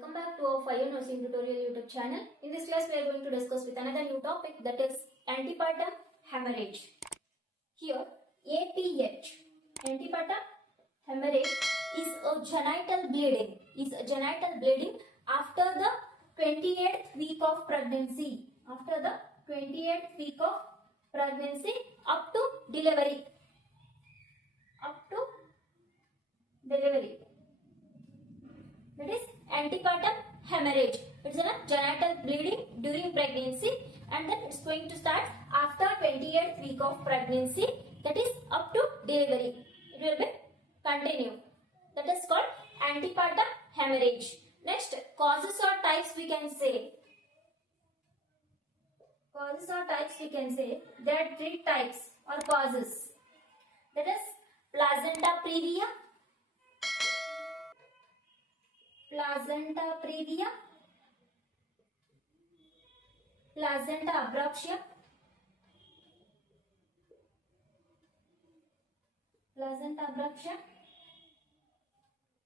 Welcome back to our Fire Nursing Tutorial YouTube channel. In this class, we are going to discuss with another new topic, that is antepartum hemorrhage. Here, APH, antepartum hemorrhage, is a genital bleeding after the 28th week of pregnancy. After the 28th week of pregnancy up to delivery. That is antepartum hemorrhage. It's a genital bleeding during pregnancy, and then it's going to start after 28th week of pregnancy, that is up to delivery. It will be continue. That is called antepartum hemorrhage. Next, causes or types we can say. There are three types or causes. That is placenta previa, placenta abruptia,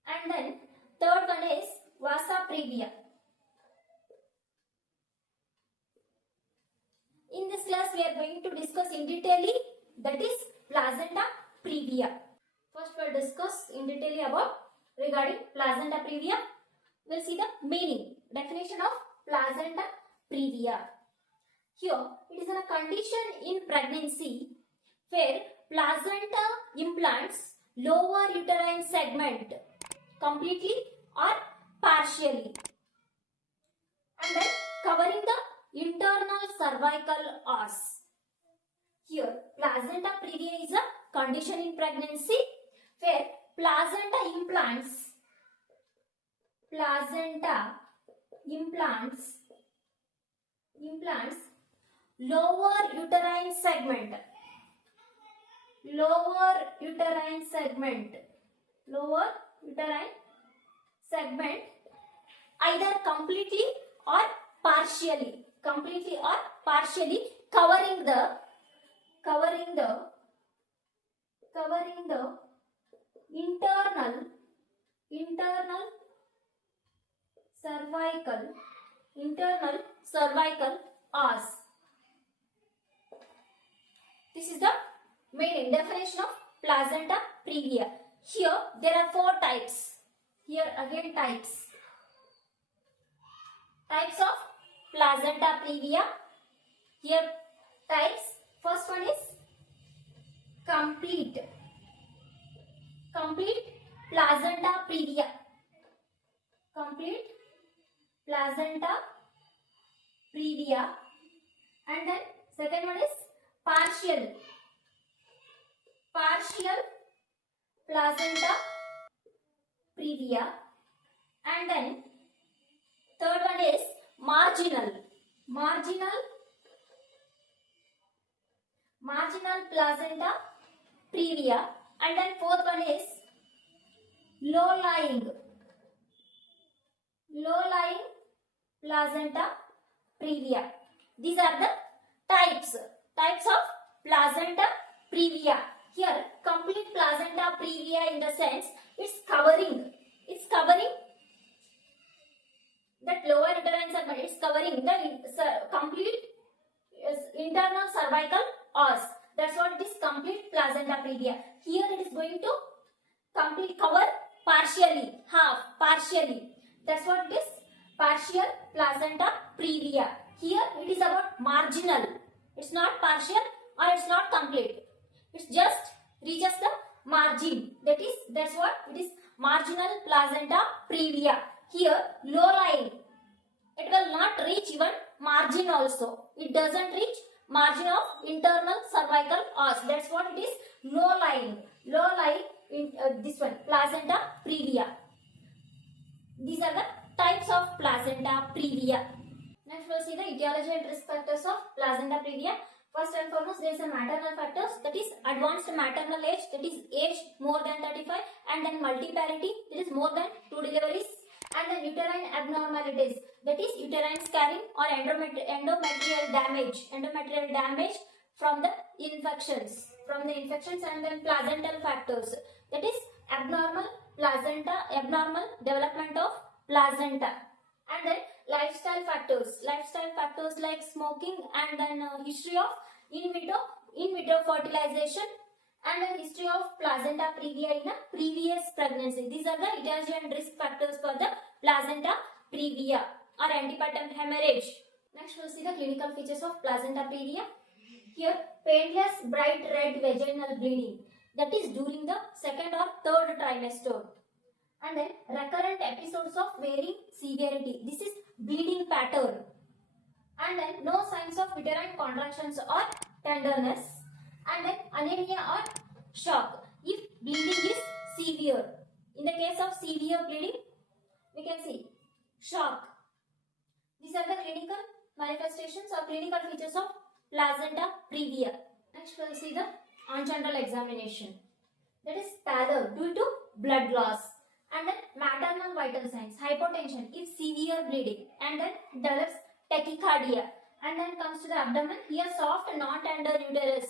and then third one is vasa previa. In this class, we are going to discuss in detail, that is placenta previa. First, we will discuss in detail about regarding placenta previa. We will see the meaning, definition of placenta previa. Here, it is a condition in pregnancy where placenta implants lower uterine segment completely or partially, and then covering the internal cervical os. Here, placenta previa is a condition in pregnancy where placenta implants lower uterine segment either completely or partially covering the internal cervical os. This is the main definition of placenta previa. Here there are four types. Here again types of placenta previa. Here types. First one is complete placenta previa. And then second one is partial placenta previa, and then third one is marginal placenta previa, and then fourth one is low lying placenta previa. These are the types of placenta previa. Here complete placenta previa in the sense it's covering that lower uterine segment. It's covering the complete internal cervical os. That's what it is, complete placenta previa. Here it is going to cover partially. That's what it is, partial placenta previa. Here it is about marginal. It's not partial or it's not complete. It's just reaches the margin. That's what it is, marginal placenta previa. Here low lying. It will not reach even margin also. It doesn't reach margin of internal cervical os. That's what it is, low lying in this one, placenta previa. These are the types of placenta previa. Next, we will see the etiology and risk factors of placenta previa. First and foremost, there is a maternal factors, that is advanced maternal age, that is age more than 35, and then multiparity, that is more than 2 deliveries, and then uterine abnormalities, that is uterine scarring or endometrial damage from the infections, and then placental factors, that is abnormal placenta, abnormal development of placenta. And then lifestyle factors like smoking, and then history of in vitro fertilization, and then history of placenta previa in a previous pregnancy. These are the etiology and risk factors for the placenta previa or antepartum hemorrhage. Next we'll see the clinical features of placenta previa. Here, painless bright red vaginal bleeding, that is during the second or third trimester. And then recurrent episodes of varying severity, this is bleeding pattern. And then no signs of uterine contractions or tenderness. And then anemia or shock if bleeding is severe. In the case of severe bleeding, we can see shock. These are the clinical manifestations or clinical features of placenta previa. Next we will see the on general examination. That is pallor due to blood loss, and then maternal vital signs, hypotension if severe bleeding, and then develops tachycardia, and then comes to the abdomen. Here soft non-tender uterus.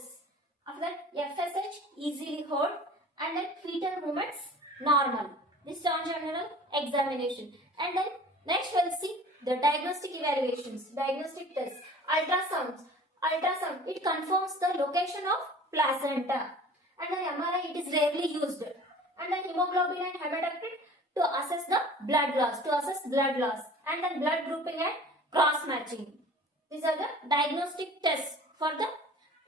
After that FSH easily heard, and then fetal movements normal. This is on general examination. And then next we will see the diagnostic evaluations, diagnostic tests, ultrasound, it confirms the location of placenta, and then MRI it is rarely used, and then hemoglobin and hematocrit to assess the blood loss, and then blood grouping and cross matching. These are the diagnostic tests for the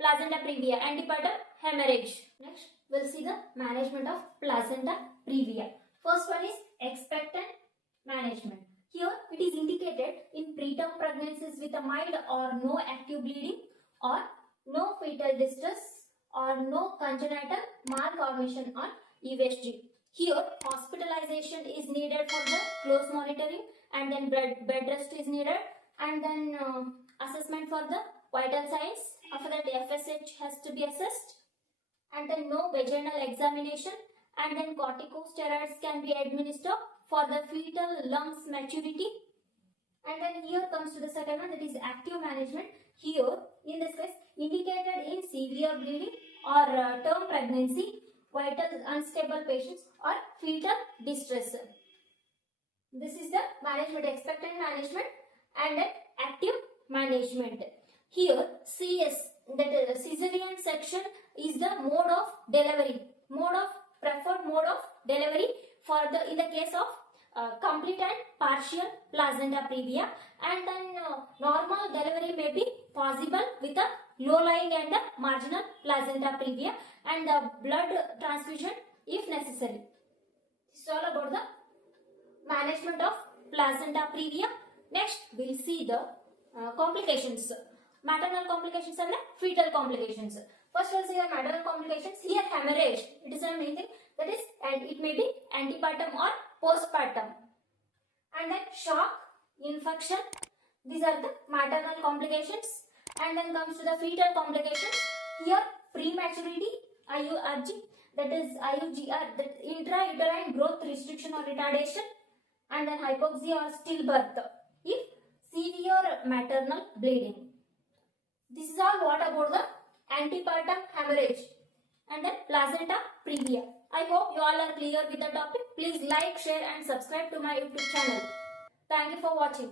placenta previa, antepartum hemorrhage. Next we'll see the management of placenta previa. First one is expectant management. Here it is indicated in preterm pregnancies with a mild or no active bleeding, or no fetal distress, or no congenital malformation on EVSG. Here hospitalization is needed for the close monitoring, and then bed rest is needed, and then assessment for the vital signs. After that FSH has to be assessed, and then no vaginal examination, and then corticosteroids can be administered for the fetal lungs maturity. And then here comes to the second one, that is active management. Here in this case indicated in severe bleeding or term pregnancy, vital unstable patients, or fetal distress. This is the management, expectant management, and then active management. Here CS, that is cesarean section, is the mode of delivery, preferred mode of delivery for the in the case of complete and partial placenta previa, and then normal delivery may be possible with a low-lying and a marginal placenta previa, and the blood transfusion if necessary. This is all about the management of placenta previa. Next we will see the complications, maternal complications and fetal complications. First we will see the maternal complications. Here hemorrhage, it is a main thing, that is, and it may be antepartum or postpartum. And then shock, infection, these are the maternal complications. And then comes to the fetal complications. Here prematurity, IURG, that is IUGR, that intrauterine growth restriction or retardation, and then hypoxia or stillbirth if severe maternal bleeding. This is all what about the antepartum hemorrhage and then placenta previa. I hope you all are clear with the topic. Please like, share and subscribe to my YouTube channel. Thank you for watching.